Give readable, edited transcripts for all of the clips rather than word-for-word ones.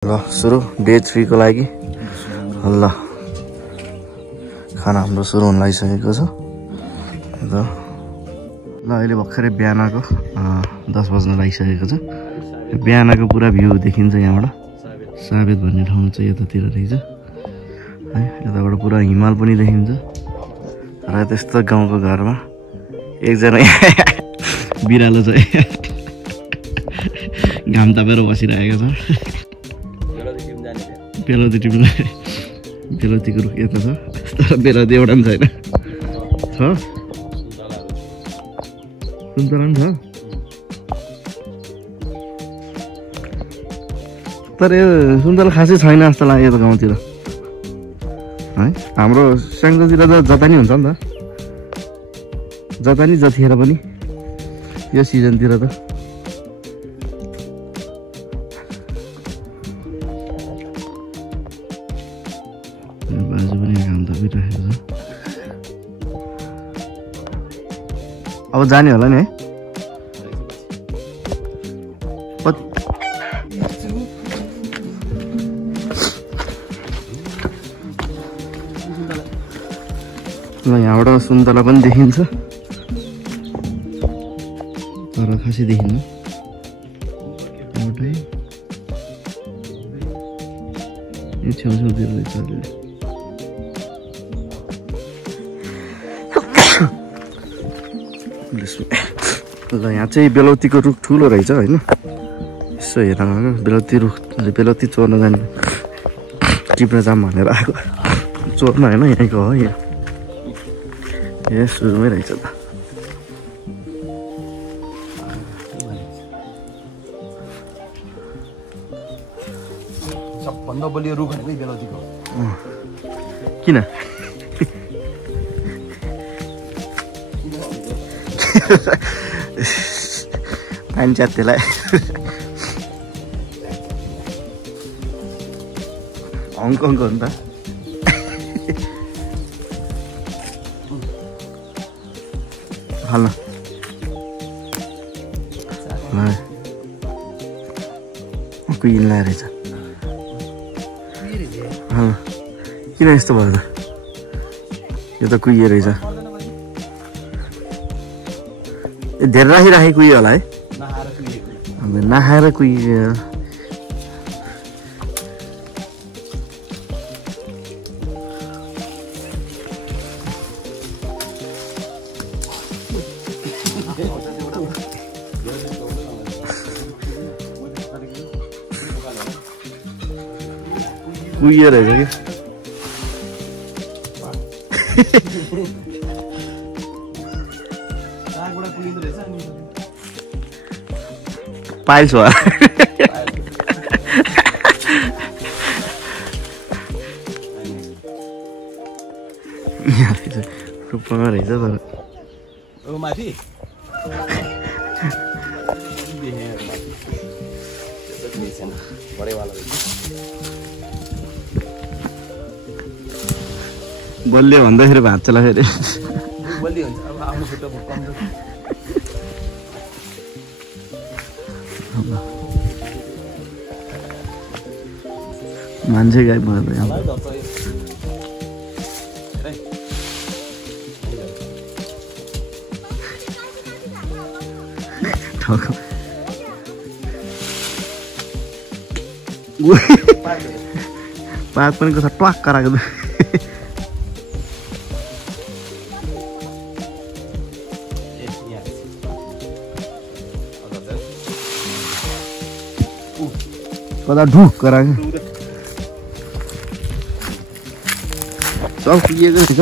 ल सुरु डे 3 को लागि ल खाना हाम्रो सुरु हुन लागिसकेको छ ल अहिले भर्खरै बिहानको 10 बज्न लागिसकेको छ। बिहानको पुरा भ्यू देखिन्छ यहाँबाट। साबेत भन्ने ठाउँ चाहिँ यतातिर रहेछ है। यताबाट पुरा हिमाल पनि देखिन्छ र त्यस्तो गाउँको घरमा एकजना बिरालो चाहिँ घाम तापेर बसिरहेको छ। बेलौती टिप्नु बेलौतीको रुख यता छ तर बेलौती एउटा पनि छैन। छ सुन्तला पनि छ तर यो सुन्तला खासै छैन जस्तो लाग्यो त गाउँतिर है। हाम्रो स्याङ्जातिर त जता नि हुन्छ नि त, जता नि जतिखेर पनि यो सिजनतिर त बाजु पनि घाम तापिरहेको छ। अब जाने होला नि है। ल यहाँबाट सुन्तला पनि देखिन्छ तर खासै देखिन्न। एउटै यो छेउछेउतिर रहेछ। ल यहाँ चाहिँ बेलौतीको रुख ठुलो रहेछ होइन। यसो हेर्न बेलौती रुख बेलौती चोर्न जाने टिप्न जाम भनेर आएको। चोर्न होइन यहीँको हो। यहाँ सुरुमै रहेछ त। सबभन्दा बलियो रुख भनेकै बेलौतीको। किन? मान्छे त्यसलाई हङकङको हो नि त। हाल्न कुहिन लगाएर रहेछ। किन यस्तो भयो त? यो त कुहिए रहेछ। धेरै राखिराखे कुहियो होला है। नखाएर कुहियो। कुहियो रहेछ कि पाइल्स हो। रूपमा रहेछ तर माथि बलियो भन्दाखेरि भाँच्चला फेरि बलियो हुन्छ। अब आफ्नो खुट्टा कम मान्छे गाई भयो पाक पनि कसो ट्वाक कराएको कता ढुक कराएको सब कुहिएको रहेछ।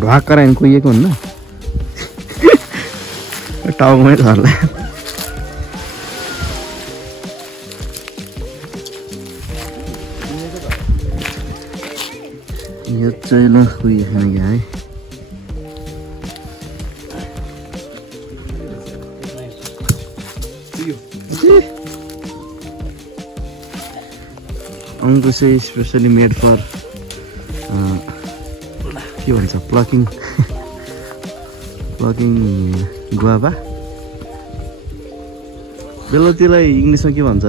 ढुक करायो कुहिएको हुन्न टाउकोमै झर्ला। यो चाहिँ ल कुहिएको है। अंकुश चाहिँ स्पेसली मेड फर के भन्छ प्लकिङ फकिङ गुवाबा बेलुतीलाई इङ्ग्लिसमा के भन्छ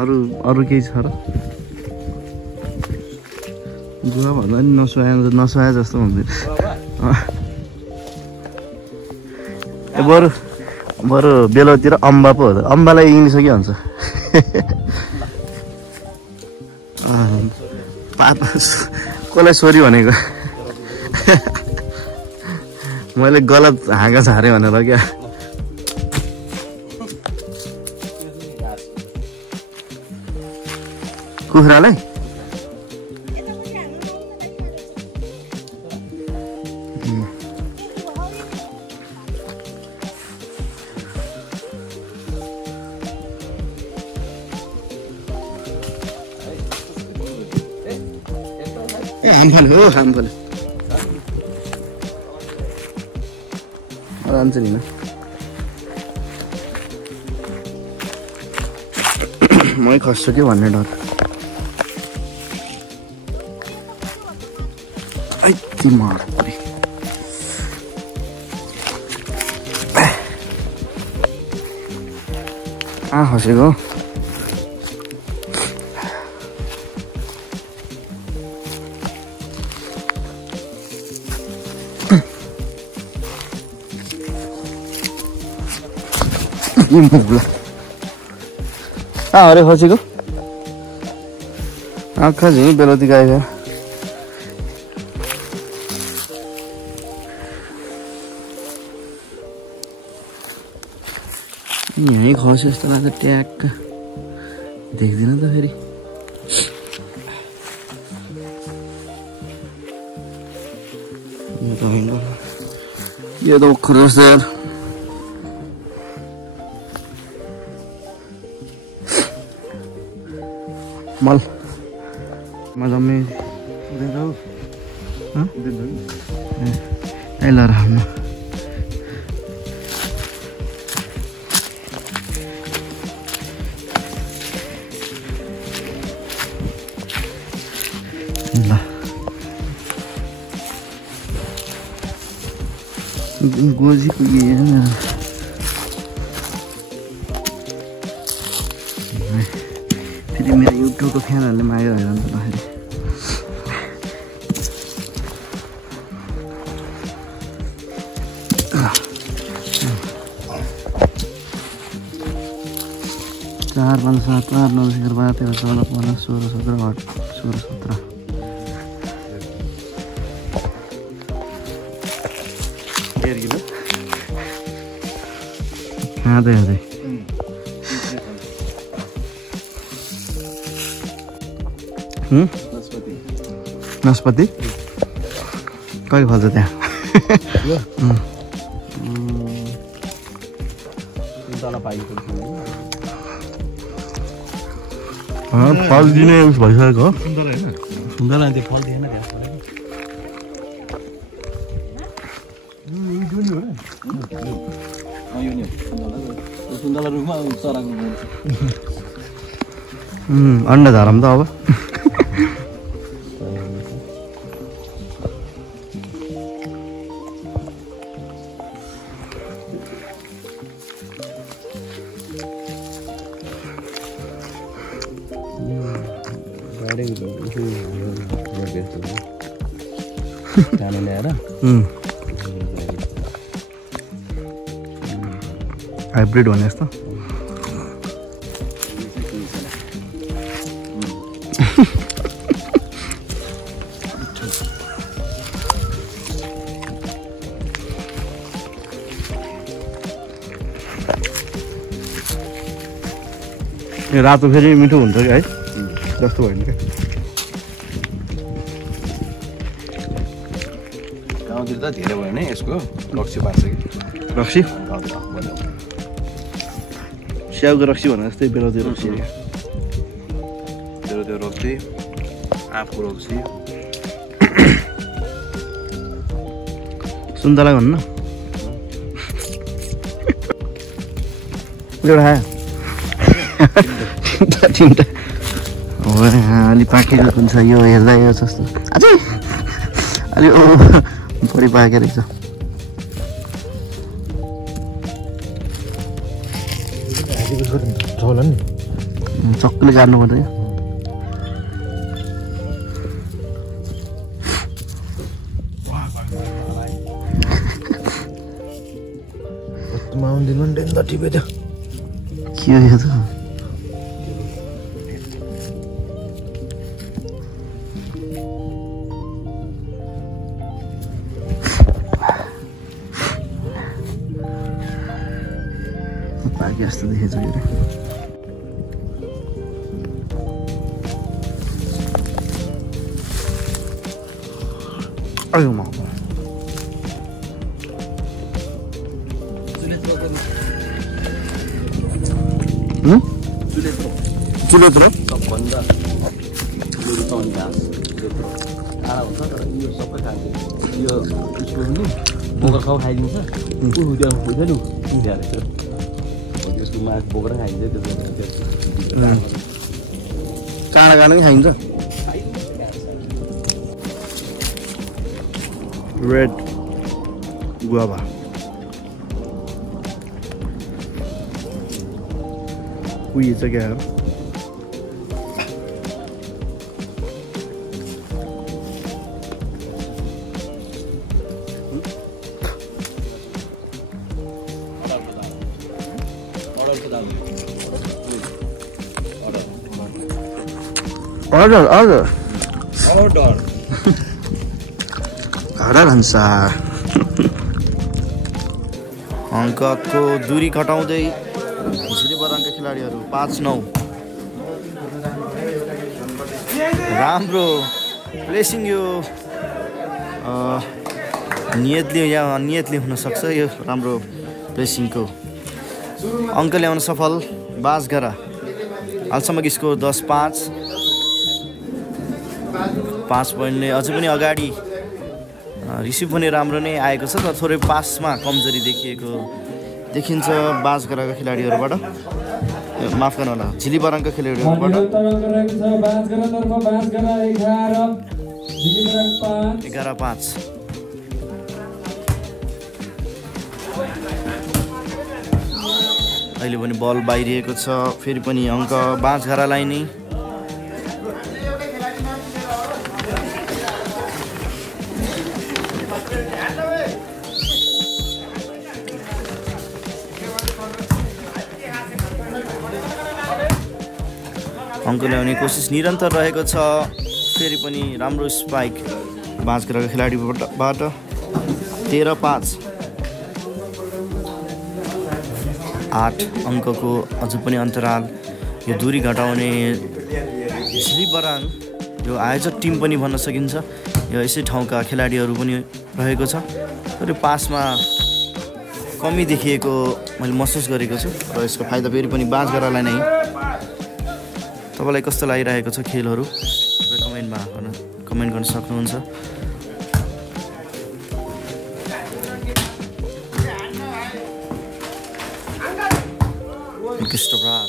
अरू अरू केही छ र गुवा भन्दा नि नसुहाए जस्तो हुँदैन बरु बेलुतिर अम्बा पो हो त अम्बालाई इङ्ग्लिसमा के भन्छ कसलाई सोरी भनेको मैले गलत हाँगा झारेँ भनेर क्या कुखुरालाई हामफल हो हामफल जान्छ नि मै खस्छु कि भन्ने डर यति मार खसेको अरे खसेको आँखा झिँ बेलुती गएको यहीँ खस्यो जस्तो लाग्छ ट्याक्क देख्दिनँ त फेरि यो त ओखर जस्तो यार मल जम्मै ल राम्रो ल गोजी पुगेन फेरि मेरो युट्युबको फ्यानहरूले माग्यो होइन त फेरि 4 5 7 8 9 10 11 12 13 14 15 16 17 16 17 1.5 किलो खाँदै नास्पति कहिले फल्छ त्यहाँ फल दिने उस भइसकेको सुन्दर त्यो फल दिएन अन्डा झारम त अब हाइब्रिड भने जस्तो यो रातो फेरि मिठो हुन्छ कि है जस्तो होइन क्या गाउँतिर त धेरै भयो नि यसको रक्सी पार्छ कि रक्सी स्याउको रक्सी भने जस्तै बेलुती रक्सी बेलुती रक्सी आँपको रक्सी सुन्तला भन्नु एउटा तिनवटा अलि पाकेको हुन्छ यो हेर्दा यो जस्तो अझै अलि बढी पाकेको रहेछ झोल नि चक्कले गाड्नु पर्दैन माउन्टेन पनि डेन्जर टिपे त्यो के हो यो त पाके जस्तो देखेछ के अरे मा चुलेत्रो सबभन्दा रुचाउने घाँस त्यत्रो खाना हुन्छ तर यो सबै खान्छ यो उसको नि बोकर खाउ खाइदिन्छ त्यो हुन्छ नि उनीहरू त्यसको मासु बोकेर खाइन्छ त्यो काँडा काँडा पनि खाइन्छ रेड गुआभा उयो चाहिँ क्या हो अर्डर अर्डर अर्डर हरा भन्सार अङ्कको दूरी घटाउँदै झिली बराङका खेलाडीहरू 5-9 राम्रो प्लेसिङ यो नियतले हुनसक्छ यो राम्रो प्लेसिङको अङ्क ल्याउन सफल बाँसगारा हालसम्मको स्कोर 10-5 5 पोइन्ट नै अझै पनि अगाडि रिसिभ पनि राम्रो नै आएको छ तर थोरै पासमा कमजोरी देखिन्छ बाँसगाराका खेलाडीहरूबाट माफ गर्नु होला झिली बराङका खेलाडीहरूबाट 11-5 अहिले पनि बल बाहिरिएको छ फेरि पनि अङ्क बाँसगारालाई नै अङ्क ल्याउने कोसिस निरन्तर रहेको छ फेरि पनि राम्रो स्पाइक बाँसगाराका खेलाडीबाट 13-5 8 अङ्कको अझ पनि अन्तराल यो दूरी घटाउने झिली बराङ यो आयोजक टिम पनि भन्न सकिन्छ यो यसै ठाउँका खेलाडीहरू पनि रहेको छ तर पासमा कमी देखिएको मैले महसुस गरेको छु र यसको फाइदा फेरि पनि बाँसगारालाई नै तपाईँलाई कस्तो लागिरहेको छ खेलहरू कमेन्ट गर्न सक्नुहुन्छ क्रिस्टोफर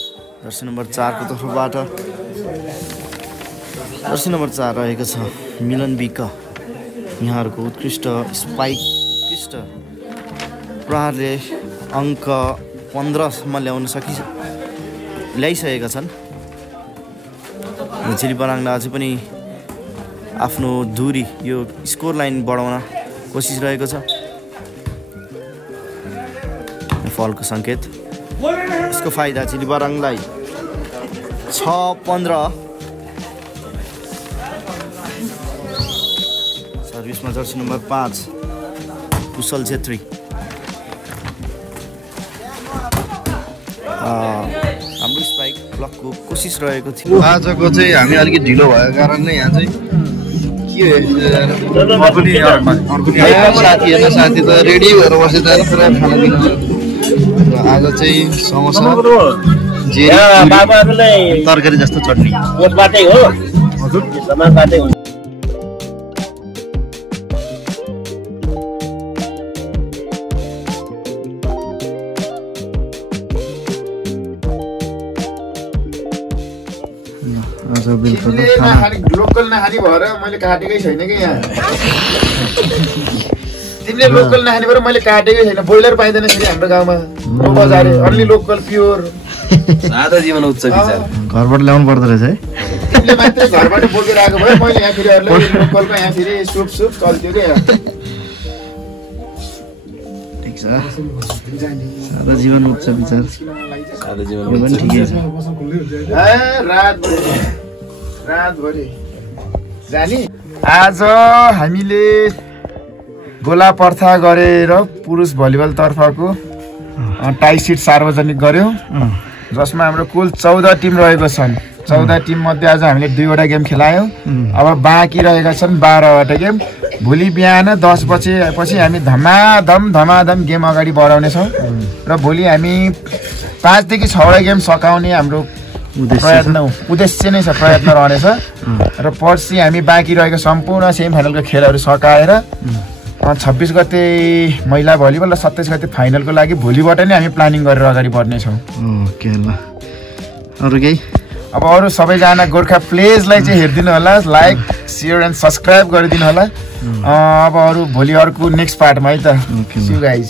जर्सी नम्बर 4 को तर्फबाट जर्सी नम्बर 4 रहेको छ मिलन विक यहाँहरूको उत्कृष्ट स्पाइक उत्कृष्ट प्रहारले अङ्क 15 सम्म ल्याइसकेका छन् झिली बराङले अझै पनि आफ्नो दूरी यो स्कोर लाइन बढाउन कोसिस रहेको छ फलको सङ्केत यसको फाइदा झिली बराङलाई 6-15 सर्भिसमा जर्सी नम्बर 5 कुशल छेत्री हाम्रो स्पाइक ब्लकको कोसिस रहेको थियो आजको चाहिँ हामी अलिकति ढिलो भएको कारणले यहाँ चाहिँ के साथी त रेडी भएर बसेर पुरा खाना दिनु आज चाहिँ समोसा तरकारी जस्तो चटनी लोकल नखाने भएर मैले काटेकै छैन कि यहाँ तिमीले लोकल नखाने भएर मैले काटेकै छैन ब्रोइलर पाइँदैन फेरि हाम्रो गाउँमा नो बजारे अन्ली लोकल प्योर सादा जीवन उच्च विचार घरबाट ल्याउनु पर्दो रहेछ है तिमीले मात्र घरबाट बोकेर आएको भए मैले यहाँ फेरि लोकलको यहाँ फेरि सुप चल्थ्यो क्या ठिक छ सादा जीवन उच्च विचार सादा जीवन यो पनि ठिकै छ रातभरि जाने आज हामीले गोला पर्था गरेर पुरुष भलिबल तर्फको टाई सिट सार्वजनिक गर्यौँ जसमा हाम्रो कुल 14 टिम रहेको छन् 14 टिम मध्ये आज हामीले 2वटा गेम खेलायौँ अब बाँकी रहेका छन् 12वटा गेम भोलि बिहान 10 बजेपछि हामी धमाधम गेम अगाडि बढाउनेछौँ र भोलि हामी 5 देखि 6वटा गेम सकाउने हाम्रो उद्देश्य नै छ प्रयत्न रहनेछ र पर्सि हामी बाँकी रहेको सम्पूर्ण सेमी फाइनलको खेलहरू सकाएर 26 गते महिला भलिबल र 27 गते फाइनलको लागि भोलिबाट नै हामी प्लानिङ गरेर अगाडि बढ्नेछौँ ओके ल अरु केही अब अरू सबैजना गोर्खा प्लेजलाई चाहिँ हेरिदिनु होला लाइक शेयर एन्ड सब्सक्राइब गरिदिनु होला अब अरू भोलि अर्को नेक्स्ट पार्टमा है त सी यु गाइज